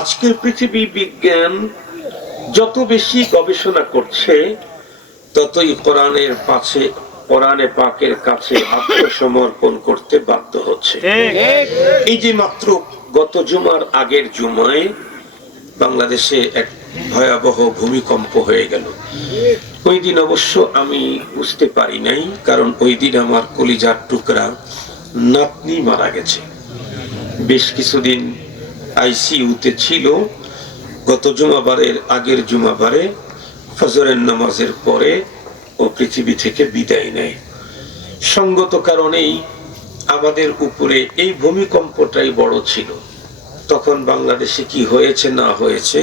আজকের পৃথিবী বিজ্ঞান যত বেশি গবেষণা করছে ততই কোরআনের পাশে কোরআনে পাকের কাছে আত্মসমর্পণ করতে বাধ্য হচ্ছে। এই যে মাত্র গত জুমার আগের জুমায় বাংলাদেশে এক ভয়াবহ ভূমিকম্প হয়ে গেল। ওই দিন অবশ্য আমি বুঝতে পারি নাই কারণ ওই দিন আমার কলিজার টুকরা নাতনি মারা গেছে। বেশ কিছুদিন আইসিইউতে ছিল, গত জুমাবারের আগের জুমাবারে ফজরের নামাজের পরে ও পৃথিবী থেকে বিদায় নেয়। সঙ্গত কারণেই আমাদের উপরে এই ভূমিকম্পটাই বড় ছিল। তখন বাংলাদেশে কি হয়েছে, না হয়েছে,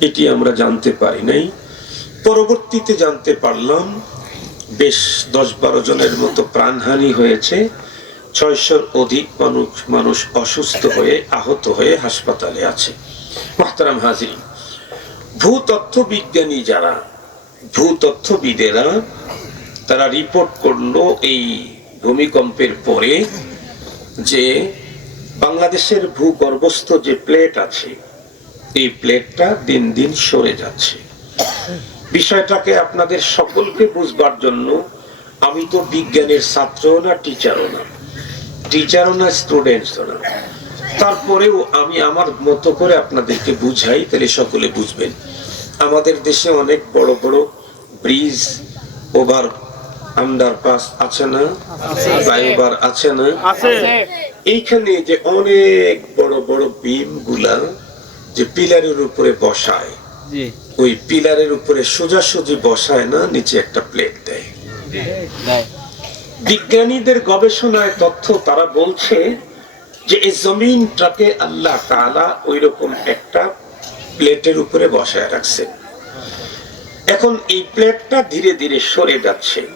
এটি আমরা জানতে পারি নাই। পরবর্তীতে জানতে পারলাম, বেশ দশ বারো জনের মতো প্রাণহানি হয়েছে। ছয়শোর অধিক মানুষ মানুষ অসুস্থ হয়ে, আহত হয়ে হাসপাতালে আছে। মাহতারাম হাজির ভূতত্ত্ব বিজ্ঞানী যারা, ভূতত্ত্ববিদেরা, তারা রিপোর্ট করল এই ভূমিকম্পের পরে যে বাংলাদেশের ভূগর্ভস্থ যে প্লেট আছে, এই প্লেটটা দিন দিন সরে যাচ্ছে। বিষয়টাকে আপনাদের সকলকে বুঝবার জন্য আমি তো বিজ্ঞানের ছাত্রও না টিচারও না। টিচারও না স্টুডেন্টসও না তারপরেও আমি আমার মতো করে আপনাদেরকে বুঝাই তাহলে সকলে বুঝবেন। আমাদের দেশে অনেক বড় বড় ব্রিজ ওভার আন্ডারপাস আছে না? ফ্লাইওভার আছে না? এইখানে যে অনেক বড় বড় বিমগুলা যে পিলারের উপরে বসায়। ওই পিলারের উপরে সোজাসুজি বসায় না নিচে একটা প্লেট দেয়। দেয়। বিজ্ঞানীদের গবেষণায় তথ্য তারা বলছে যে এই জমিনটাকে আল্লাহ তাআলা ওই রকম একটা প্লেটের উপরে বসায় রাখছে। এখন এই প্লেটটা ধীরে ধীরে সরে যাচ্ছে।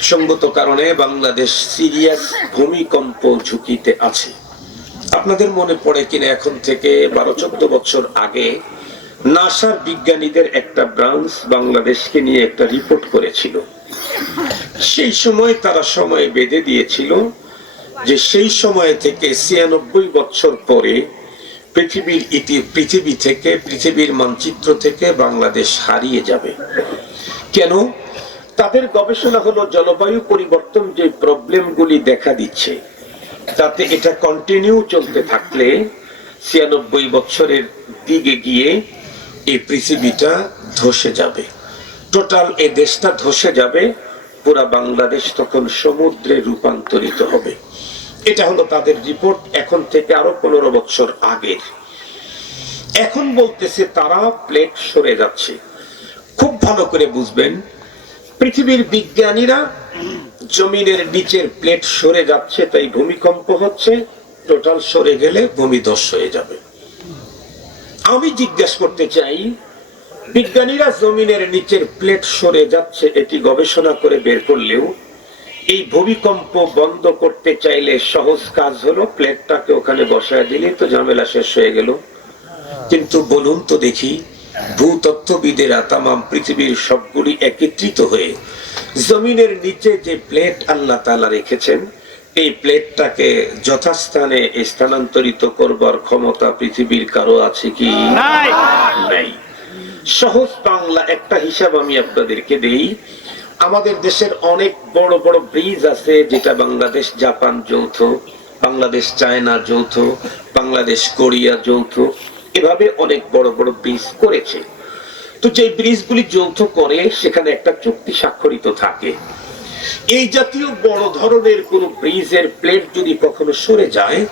সঙ্গত কারণে বাংলাদেশ সিরিয়াস ভূমিকম্প ঝুঁকিতে আছে। আপনাদের মনে পড়ে কিনা এখন থেকে বারো চোদ্দ বছর আগে নাসার বিজ্ঞানীদের একটা ব্রাঞ্চ বাংলাদেশকে নিয়ে একটা রিপোর্ট করেছিল। সেই সময় তারা সময় বেঁধে দিয়েছিল যে সেই সময় থেকে ছিয়ানব্বই বছর পরে পৃথিবীর ইতি, পৃথিবী থেকে, পৃথিবীর মানচিত্র থেকে বাংলাদেশ হারিয়ে যাবে। কেন? তাদের গবেষণা হলো জলবায়ু পরিবর্তন যে প্রবলেমগুলি দেখা দিচ্ছে, তাতে এটা কন্টিনিউ চলতে থাকলে ছিয়ানব্বই বছরের দিকে গিয়ে এই পৃথিবীটা ধসে যাবে। টোটাল এ দেশটা ধসে যাবে। পুরা বাংলাদেশ তখন সমুদ্রে রূপান্তরিত হবে। এটা হলো তাদের রিপোর্ট এখন থেকে আরও পনেরো বছর আগের। এখন বলতেছে তারা প্লেট সরে যাচ্ছে। খুব ভালো করে বুঝবেন, পৃথিবীর বিজ্ঞানীরা জমিনের নিচের প্লেট সরে যাচ্ছে, তাই ভূমিকম্প হচ্ছে টোটাল সরে গেলে ভূমিধস হয়ে যাবে। আমি জিজ্ঞাসা করতে চাই বিজ্ঞানীরা জমিনের নিচের প্লেট সরে যাচ্ছে এটি গবেষণা করে বের করলেও এই ভূমিকম্প বন্ধ করতে চাইলে সহজ কাজ হলো প্লেটটাকে ওখানে বসায় দিলে তো ঝামেলা শেষ হয়ে গেল। কিন্তু বলুন তো দেখি ভূতত্ত্ববিদেরা তামাম পৃথিবীর সবগুলি একত্রিত হয়ে জমিনের নিচে যে প্লেট আল্লাহ তালা রেখেছেন এই প্লেটটাকে যথাস্থানে স্থানান্তরিত করবার ক্ষমতা পৃথিবীর কারও আছে কি? নাই। সহজ বাংলা একটা হিসাব আমি আপনাদেরকে দেই। আমাদের দেশের অনেক বড় বড় ব্রিজ আছে, যেটা বাংলাদেশ, জাপান যৌথ, বাংলাদেশ চায়না যৌথ, বাংলাদেশ কোরিয়া যৌথ, এভাবে অনেক বড় বড় ব্রিজ করেছে। তো যে ব্রিজগুলি যৌথ করে, সেখানে একটা চুক্তি স্বাক্ষরিত থাকে। এই জাতীয় বড় ধরনের কোন ব্রিজের প্লেট যদি কখনো সরে যায়,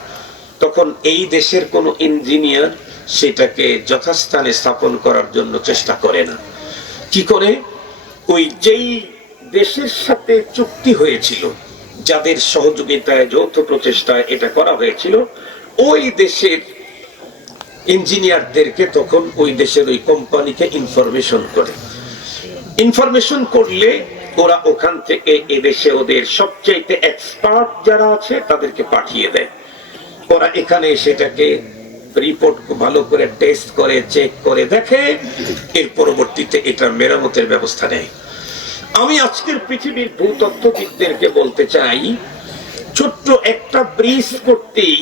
তখন এই দেশের কোন ইঞ্জিনিয়ার সেটাকে যথাস্থানে স্থাপন করার জন্য চেষ্টা করে না। কি করে? ওই যেই দেশের সাথে চুক্তি হয়েছিল, যাদের সহযোগিতায়, যৌথ প্রচেষ্টায় এটা করা হয়েছিল, ওই দেশের ইঞ্জিনিয়ারদেরকে তখন ওই দেশের ওই কোম্পানিকে ইনফরমেশন করে। ইনফরমেশন করলে ওরা ওখান থেকে এদেশে ওদের সবচাইতে এক্সপার্ট যারা আছে, তাদেরকে পাঠিয়ে দেয়। ওরা এখানে সেটাকে রিপোর্ট ভালো করে টেস্ট করে চেক করে, দেখে এর পরবর্তীতে এটা মেরামতের ব্যবস্থা নেয়। আমি আজকের পৃথিবীর ভূতত্ত্ববিদদেরকে বলতে চাই, ছোট্ট একটা ব্রিজ করতেই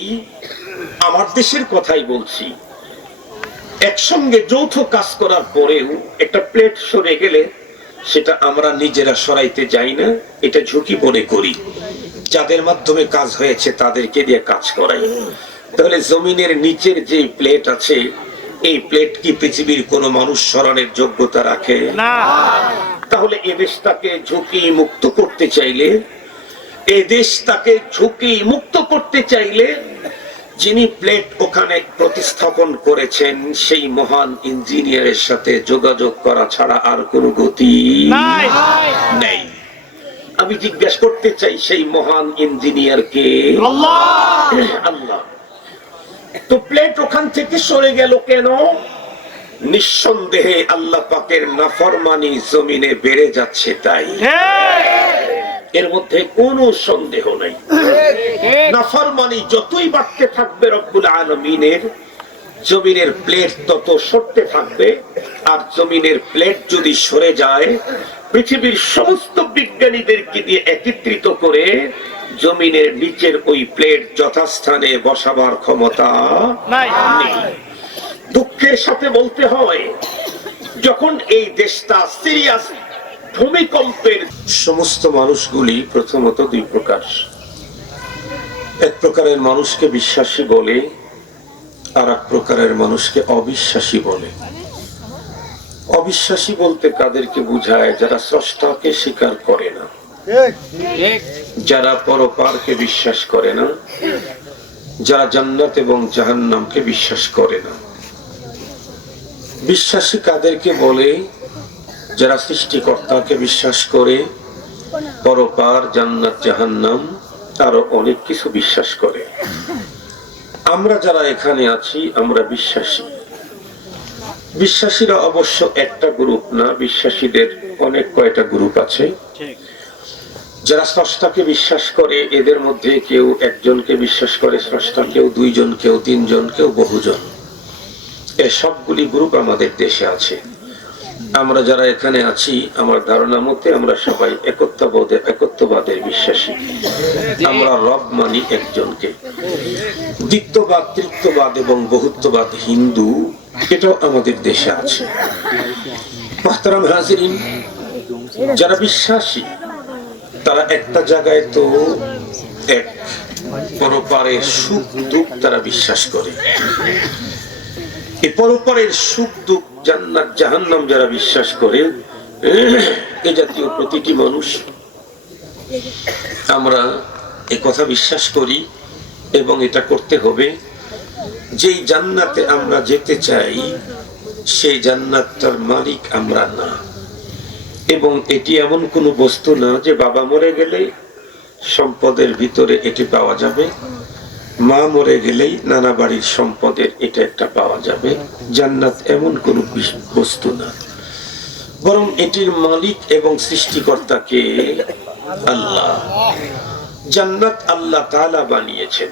আমার দেশের কথাই বলছি। একসঙ্গে যৌথ কাজ করার পরেও একটা প্লেট সরে গেলে সেটা আমরা নিজেরা সরাইতে যাই না, এটা ঝুঁকি মনে করি। যাদের মাধ্যমে কাজ হয়েছে তাদেরকে দিয়ে কাজ করাই। তাহলে জমিনের নিচের যে প্লেট আছে এই প্লেট কি পৃথিবীর কোন মানুষ সরানোর যোগ্যতা রাখে? না। তাহলে এ দেশটাকে ঝুঁকি মুক্ত করতে চাইলে এ দেশটাকে ঝুঁকি মুক্ত করতে চাইলে যিনি প্লেট ওখানে প্রতিস্থাপন করেছেন সেই মহান ইঞ্জিনিয়ারের সাথে যোগাযোগ করা ছাড়া আর কোনো গতি নেই। আমি জিজ্ঞেস করতে চাই সেই মহান ইঞ্জিনিয়ারকে। আল্লাহ। আল্লাহ। তো প্লেট ওখান থেকে সরে গেল কেন? নিঃসন্দেহে আল্লাহ পাকের নাফরমানি জমিনে বেড়ে যাচ্ছে তাই। এর মধ্যে কোনো সন্দেহ নাই। নাফরমানি যতই বাড়তে থাকবে রব্বুল আলমিনের জমিনের প্লেট তত সরতে থাকবে আর জমিনের প্লেট যদি সরে যায় পৃথিবীর সমস্ত বিজ্ঞানীদেরকে দিয়ে একত্রিত করে জমিনের নিচের ওই প্লেট যথাস্থানে বসাবার ক্ষমতা নাই। দুঃখের সাথে বলতে হয় যখন এই দেশটা সিরিয়াস ভূমিকম্পের সমস্ত মানুষগুলি প্রথমত দুই প্রকার। এক প্রকারের মানুষকে বিশ্বাসী বলে আর এক প্রকারের মানুষকে অবিশ্বাসী বলে। অবিশ্বাসী বলতে কাদেরকে বুঝায় যারা স্রষ্টাকে স্বীকার করে না। যারা পরপারকে বিশ্বাস করে না। যারা জান্নাত এবং জাহান্নামকে বিশ্বাস করে না। বিশ্বাসী কাদেরকে বলে, যারা সৃষ্টিকর্তাকে বিশ্বাস করে, পরপার, জান্নাত, জাহান্নাম আরও অনেক কিছু বিশ্বাস করে। আমরা যারা এখানে আছি আমরা বিশ্বাসী। বিশ্বাসীরা অবশ্য একটা গ্রুপ না বিশ্বাসীদের অনেক কয়টা গ্রুপ আছে। যারা স্রষ্টাকে বিশ্বাস করে এদের মধ্যে কেউ একজনকে বিশ্বাস করে স্রষ্টা কেউ দুইজন কেউ তিনজন কেউ বহুজন। এসবগুলি সবগুলি গ্রুপ আমাদের দেশে আছে। আমরা যারা এখানে আছি, আমার ধারণা মতে আমরা সবাই একত্ববোধে একত্ববাদের বিশ্বাসী। আমরা রব মানি একজনকে। দ্বিত্ববাদ, তৃত্ববাদ এবং বহুত্ববাদ হিন্দু, এটাও আমাদের দেশে আছে। হাজিরিন, যারা বিশ্বাসী, তারা একটা জায়গায় তো এক পরপারের সুখ, দুঃখ তারা বিশ্বাস করে। এই পরপারের সুখ দুঃখ জান্নাত, জাহান্নাম যারা বিশ্বাস করে, এ জাতীয় প্রতিটি মানুষ, আমরা এ কথা বিশ্বাস করি এবং এটা করতে হবে। যেই জান্নাতে আমরা যেতে চাই, সেই জান্নাতটার মালিক আমরা না। এবং এটি এমন কোনো বস্তু না যে বাবা মরে গেলে সম্পদের ভিতরে এটি পাওয়া যাবে। মা মরে গেলেই নানা বাড়ির সম্পদের এটা একটা পাওয়া যাবে। জান্নাত এমন কোনো বস্তু না। বরং এটির মালিক এবং সৃষ্টিকর্তাকে আল্লাহ। জান্নাত আল্লাহ তাআলা বানিয়েছেন।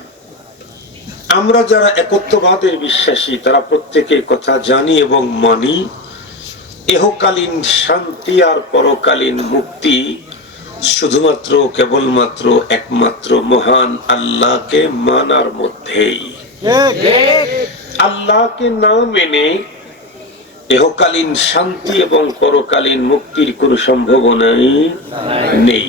আমরা যারা একত্ববাদের বিশ্বাসী, তারা প্রত্যেকের কথা জানি এবং মানি। এহকালীন শান্তি আর পরকালীন মুক্তি শুধুমাত্র, কেবলমাত্র একমাত্র মহান আল্লাহকে মানার মধ্যেই। আল্লাহকে না মেনে এহকালীন শান্তি এবং পরকালীন মুক্তির কোন সম্ভাবনাই নেই।